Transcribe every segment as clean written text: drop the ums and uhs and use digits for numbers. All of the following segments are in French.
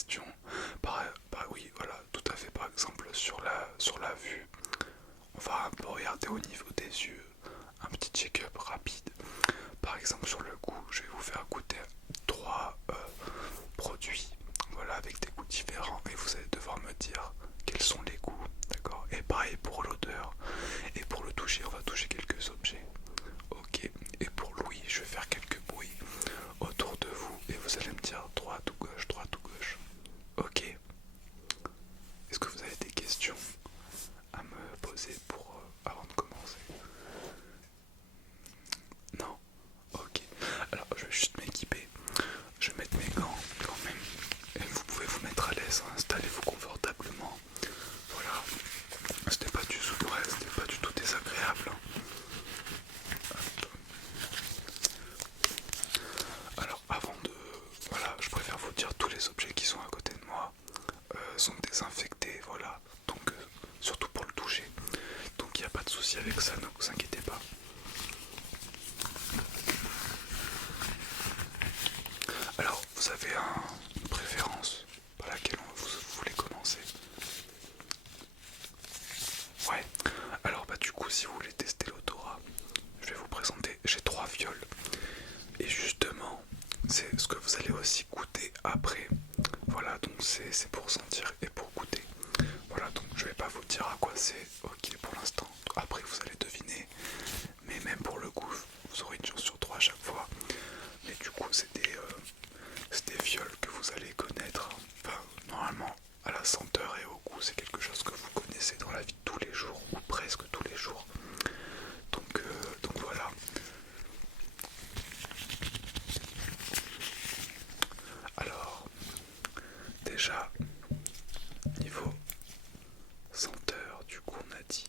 questions. Oui, voilà, tout à fait. Par exemple, sur la vue, on va un peu regarder au niveau des yeux, un petit check-up rapide. Par exemple, sur le goût, je vais vous faire goûter trois produits, voilà, avec des goûts différents, et vous allez devoir me dire quels sont les goûts, d'accord? Et pareil pour l'odeur, et pour le toucher, on va toucher quelques objets. Ok, et pour l'ouïe, je vais faire quelques bruits autour de vous, et vous allez me dire droite ou gauche, droite ou gauche. Ok, est-ce que vous avez des questions à me poser avant de commencer? Non? Ok, alors je vais juste m'équiper. Je vais mettre mes gants quand même. Et vous pouvez vous mettre à l'aise, hein. Installez-vous confortablement. Voilà, c'était pas du tout, ouais, c'était pas du tout désagréable, hein. Alors avant de... Voilà, je préfère vous dire, tous les objets qui sont à côté de moi sont désinfectés, voilà. Donc surtout pour le toucher. Donc il n'y a pas de souci avec ça, ne vous inquiétez pas. Alors vous avez une préférence par laquelle vous voulez commencer? Ouais, alors bah du coup si vous voulez tester l'odorat, je vais vous présenter, j'ai trois fioles. Et justement, c'est ce que vous allez aussi goûter après. Voilà, donc c'est pour sentir et pour goûter. Voilà, donc je vais pas vous dire à quoi c'est, ok pour l'instant. Après vous allez deviner, mais même pour le goût, vous aurez une chance sur trois à chaque fois. Mais du coup c'est des fioles que vous allez connaître. Enfin, normalement, à la senteur et au goût, c'est quelque chose que vous connaissez dans la vie de tous les jours, ou presque tous les jours. Donc voilà. Alors, déjà, niveau senteur, du coup on a dit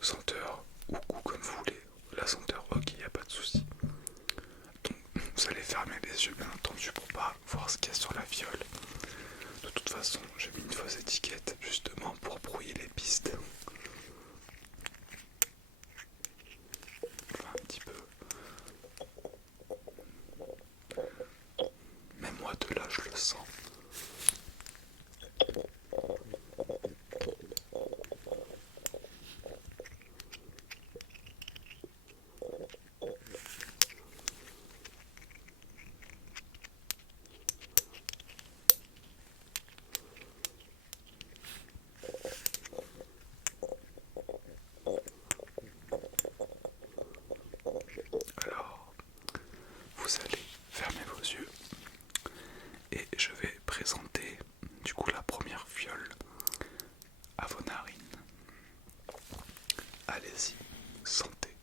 senteur ou goût comme vous voulez. La senteur, ok, il n'y a pas de souci. Donc vous allez fermer les yeux bien entendu pour pas voir ce qu'il y a sur la fiole. De toute façon, j'ai mis une fausse étiquette justement pour brouiller les pistes. Enfin, un petit peu. Même moi de là je le sens. Alors, vous allez fermer vos yeux et je vais présenter du coup la première fiole à vos narines. Allez-y, sentez.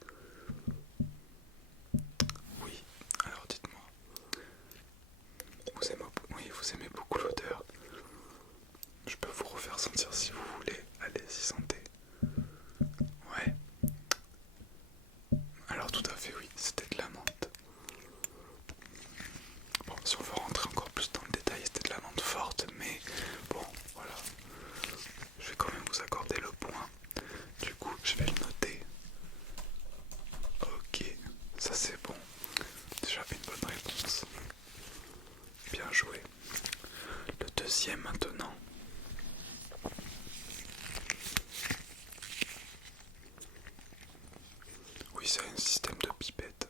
Oui, alors dites-moi, vous aimez beaucoup l'odeur. Je peux vous refaire sentir si vous voulez. Allez-y, sentez. Ouais. Alors tout à fait oui, c'était de la menthe. Bon, si on veut rentrer encore plus dans le détail, c'était de la menthe forte, mais bon, voilà. Je vais quand même vous accorder le point. Du coup, je vais le noter. Ok, ça c'est bon. Déjà une bonne réponse. Bien joué. Le deuxième maintenant. Oui, c'est un système de pipette.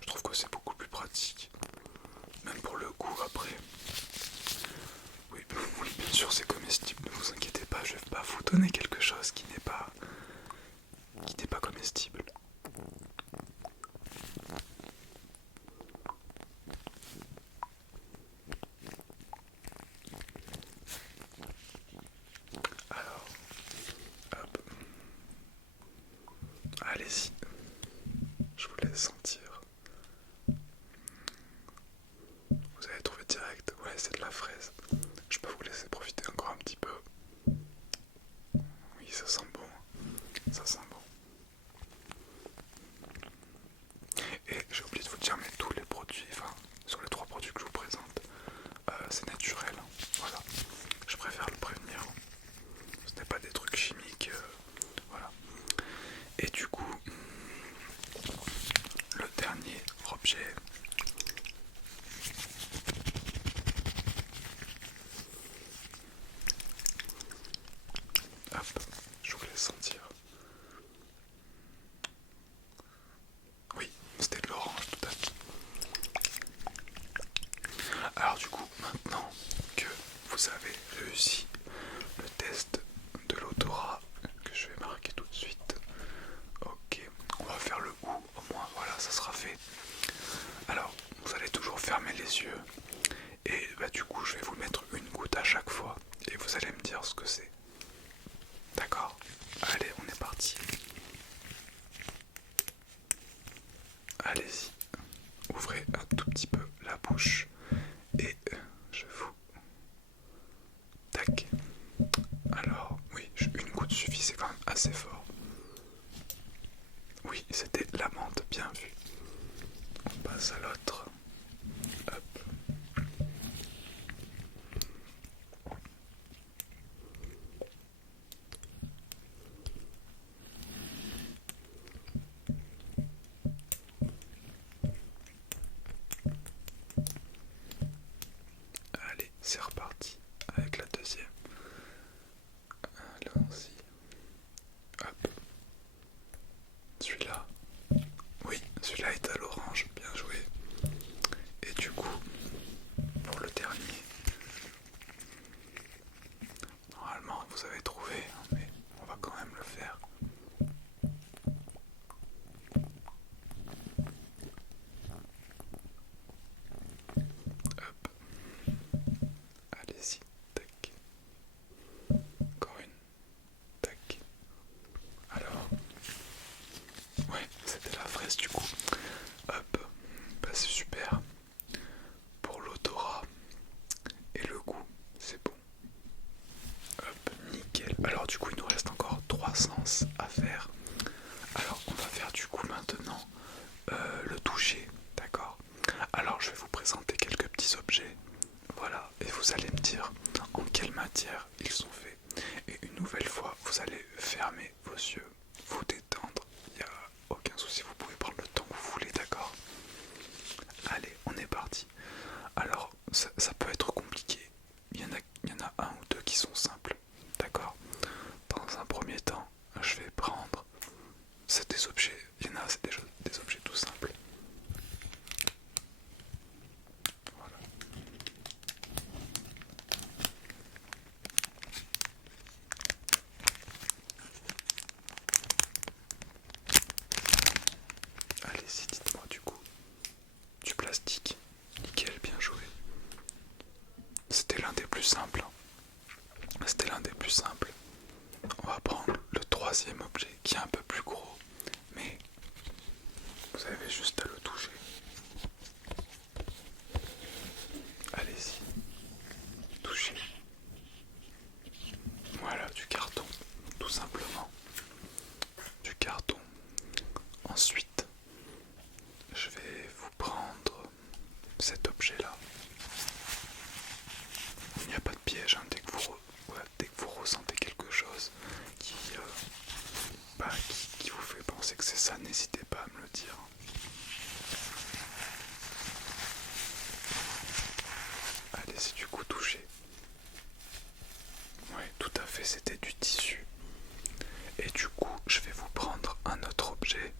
Je trouve que c'est beaucoup plus pratique. Même pour le goût après. Oui, oui, bien sûr c'est comestible, ne vous inquiétez pas, je vais pas vous donner quelque chose qui n'est pas comestible. assez fort. Oui, c'était l'amande, bien vu. On passe à l'autre. Hop. Allez, c'est reparti avec la deuxième. Allons-y. Hop. Celui-là. Oui, celui-là est à l'orange. Bien joué. Et du coup, pour le dernier, normalement vous avez trouvé, mais on va quand même le faire. Hop. Allez-y. Tac. Encore une. Tac. Alors. Ouais, c'était la fraise du coup. Hop. Bah c'est super. Pour l'odorat et le goût, c'est bon. Hop, nickel. Alors du coup il nous reste encore 3 sens à faire. Alors on va faire du coup maintenant le toucher, d'accord? Alors je vais vous présenter quelques petits objets. Voilà, et vous allez me dire en quelle matière ils sont faits. Et une nouvelle fois, vous allez fermer vos yeux, vous détendre. Il n'y a aucun souci, vous pouvez prendre le temps que vous voulez, d'accord? Allez, on est parti. Alors, ça peut être compliqué. Il y en a un ou deux qui sont simples, d'accord? Dans un premier temps, je vais prendre. C'est des objets, il y en a, c'est des objets tout simples. Voilà. Allez-y, dites-moi du coup. Du plastique. Nickel, bien joué. C'était l'un des plus simples. C'était l'un des plus simples. On va prendre le troisième objet qui est un peu plus gros. Mais vous avez juste à le toucher. Allez-y. Touchez. Voilà, du carton. Tout simplement. Du carton. Ensuite, je vais vous prendre cet objet-là. Il n'y a pas de piège, hein, dès que vous ressentez quelque chose qui vous fait penser que c'est ça, n'hésitez pas à me le dire. Allez-y du coup toucher. Oui, tout à fait, c'était du tissu. Et du coup, je vais vous prendre un autre objet.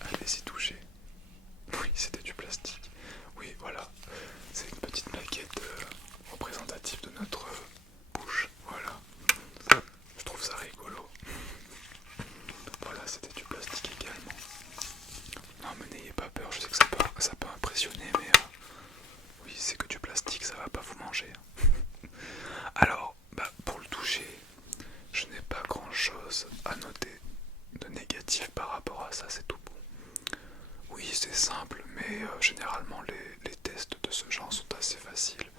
Allez-y toucher. Oui, c'était du plastique. Oui, voilà. C'est une petite plaquette représentative de notre bouche. Voilà. Je trouve ça rigolo. Voilà, c'était du plastique également. Non, mais n'ayez pas peur, je sais que ça peut impressionner, mais oui, c'est que du plastique, ça va pas vous manger. Alors, pour le toucher, je n'ai pas grand chose à noter de négatif par rapport à ça, c'est tout bon. Oui, c'est simple, mais généralement les tests de ce genre sont assez faciles.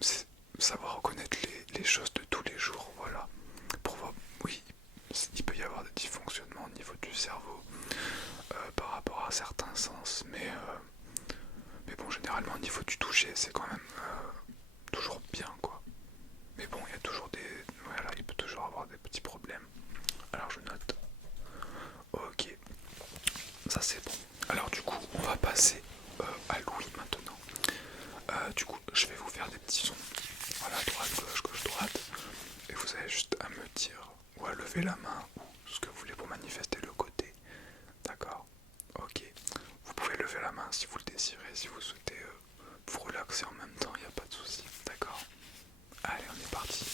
C'est savoir reconnaître les choses de tous les jours, voilà. Pour voir, oui, il peut y avoir des dysfonctionnements au niveau du cerveau par rapport à certains sens, mais bon, généralement au niveau du toucher, c'est quand même toujours bien, quoi. Mais bon, il y a toujours voilà, il peut toujours avoir des petits problèmes. Alors je note. Ok, ça c'est bon. Alors du coup, on va passer à l'ouïe maintenant. Du coup, je vais vous faire des petits sons. Voilà, droite, gauche, gauche, droite. Et vous avez juste à me dire ou à lever la main ou ce que vous voulez pour manifester le côté. D'accord? Ok. Vous pouvez lever la main si vous le désirez, si vous souhaitez vous relaxer en même temps, il n'y a pas de souci. D'accord? Allez, on est parti.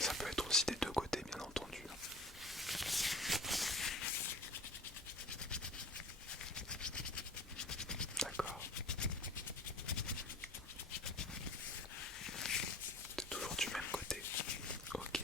Ça peut être aussi des deux côtés, bien entendu. D'accord. C'est toujours du même côté. Ok.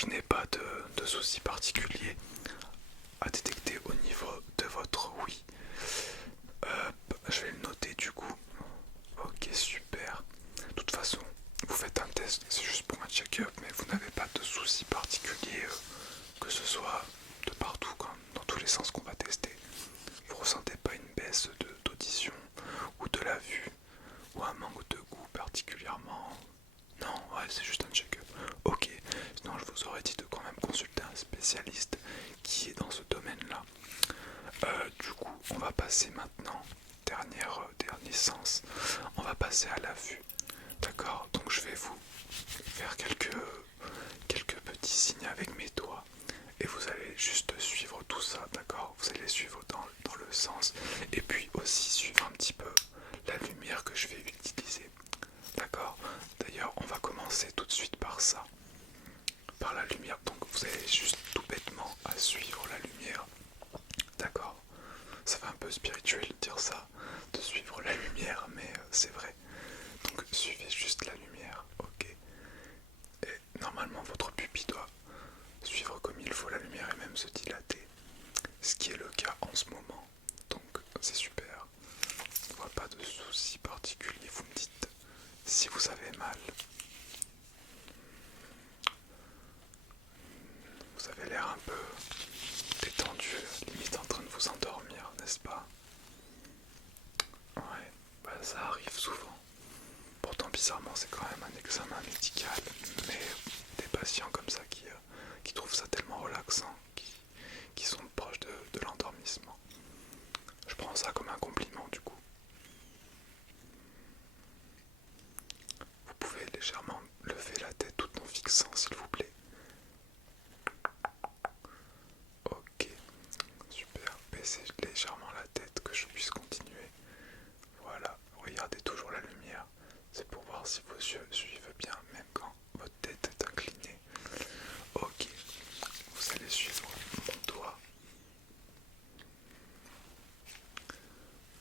je n'ai pas de soucis particuliers à détecter au niveau de votre oui. Je vais le noter du coup. Ok, super. De toute façon, vous faites un test, c'est juste pour un check-up, mais vous n'avez pas de soucis particuliers, que ce soit de partout, dans tous les sens qu'on va tester. Vous ressentez pas une baisse d'audition ou de la vue ou un manque de goût particulièrement? Non, ouais, c'est juste un check-up. Ok, sinon je vous aurais dit de quand même consulter un spécialiste qui est dans ce domaine-là. Du coup, on va passer maintenant, dernier sens, on va passer à la vue. D'accord? Donc je vais vous faire quelques petits signes avec mes doigts et vous allez juste suivre tout ça, d'accord? Vous allez suivre dans le sens et puis aussi suivre un petit peu la lumière que je vais utiliser. D'accord? D'ailleurs, on va commencer tout de suite par ça, par la lumière. Donc vous avez juste tout bêtement à suivre la lumière. D'accord? Ça fait un peu spirituel de dire ça, de suivre la lumière, mais c'est vrai. Donc suivez juste la lumière, ok? Et normalement votre pupille doit suivre comme il faut la lumière et même se dilater, ce qui est le cas en ce moment. Donc c'est super. Je ne vois pas de soucis particuliers. Vous me dites si vous avez mal. Vous avez l'air un peu détendu, limite en train de vous endormir, n'est-ce pas? Ouais, bah ça arrive souvent. Pourtant bizarrement c'est quand même un examen médical, mais des patients comme ça qui trouvent ça tellement relaxant, qui sont proches de l'endormissement. Je prends ça comme un compliment du coup. Vous pouvez légèrement lever la tête tout en fixant s'il vous plaît. Ok, super. Baissez légèrement la tête que je puisse continuer. Voilà, regardez toujours la lumière. C'est pour voir si vos yeux suivent bien même quand votre tête est inclinée. Ok, vous allez suivre mon doigt.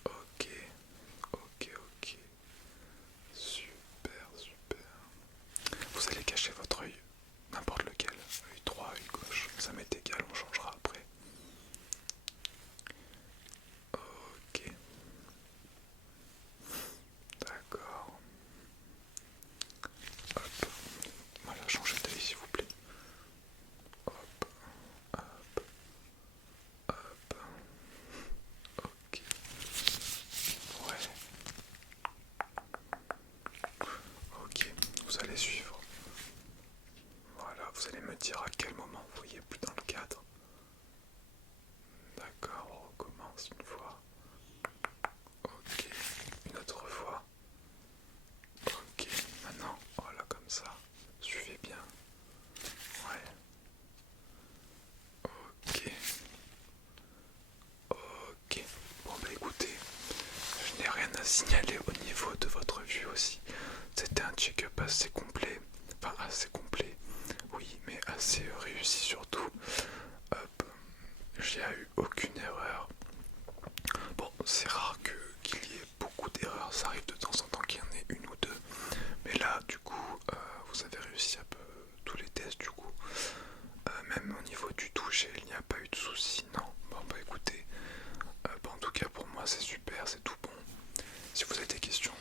Ok, ok. Super, super. Vous allez cacher votre œil, n'importe lequel, œil droit, œil gauche, ça m'est égal, on changera après. Ok, d'accord. Hop, voilà, changez d'œil s'il vous plaît. Hop, hop, hop. Ok, ouais. Ok, vous allez suivre. Voilà, vous allez me dire à quel moment vous voyez plus dans le cadre. D'accord, on recommence une fois. Ok, une autre fois. Ok, maintenant, voilà comme ça. Suivez bien. Ouais. Ok. Ok. Bon bah écoutez, je n'ai rien à signaler au niveau de votre vue aussi. C'était un check-up assez complet. Enfin assez complet. Oui, mais assez réussi surtout. Hop. J'ai eu aucune erreur. Bon, c'est rare qu'il y ait beaucoup d'erreurs, ça arrive de temps en temps qu'il y en ait une ou deux. Mais là, du coup, vous avez réussi un peu tous les tests, du coup. Même au niveau du toucher, il n'y a pas eu de soucis, non. Bon, bah écoutez, en tout cas pour moi c'est super, c'est tout bon. Si vous avez des questions,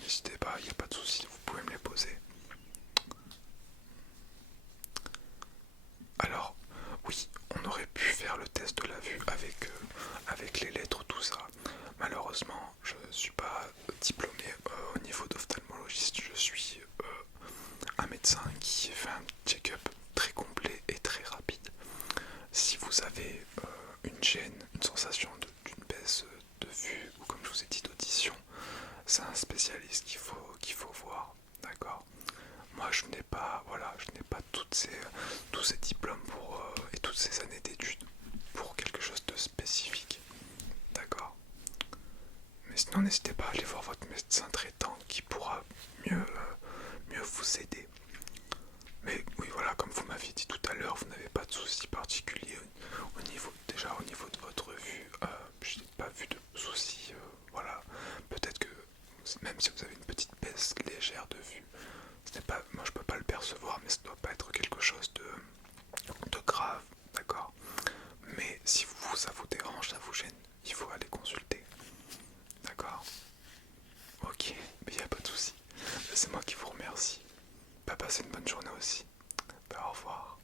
n'hésitez pas, il n'y a pas de soucis, vous pouvez me les poser. Alors, oui, on aurait pu faire le test de la vue avec les lettres, tout ça. Malheureusement, je ne suis pas diplômé au niveau d'ophtalmologiste. Je suis un médecin qui fait un check-up très complet et très rapide. Si vous avez une gêne, une sensation d'une baisse de vue ou comme je vous ai dit d'audition, c'est un spécialiste qu'il faut voir, d'accord? Moi je n'ai pas, voilà, je n'ai pas tous ces diplômes et toutes ces années d'études pour quelque chose de spécifique, d'accord? Mais sinon n'hésitez pas à aller voir votre médecin traitant qui pourra mieux vous aider. Mais oui voilà, comme vous m'aviez dit tout à l'heure, vous n'avez pas de soucis particuliers au niveau de votre vue. Je n'ai pas vu de soucis, voilà. Peut-être que même si vous avez une petite baisse légère de vue, moi je peux pas le percevoir, mais ça doit pas être quelque chose moi qui vous remercie. Passez une bonne journée aussi. Au revoir.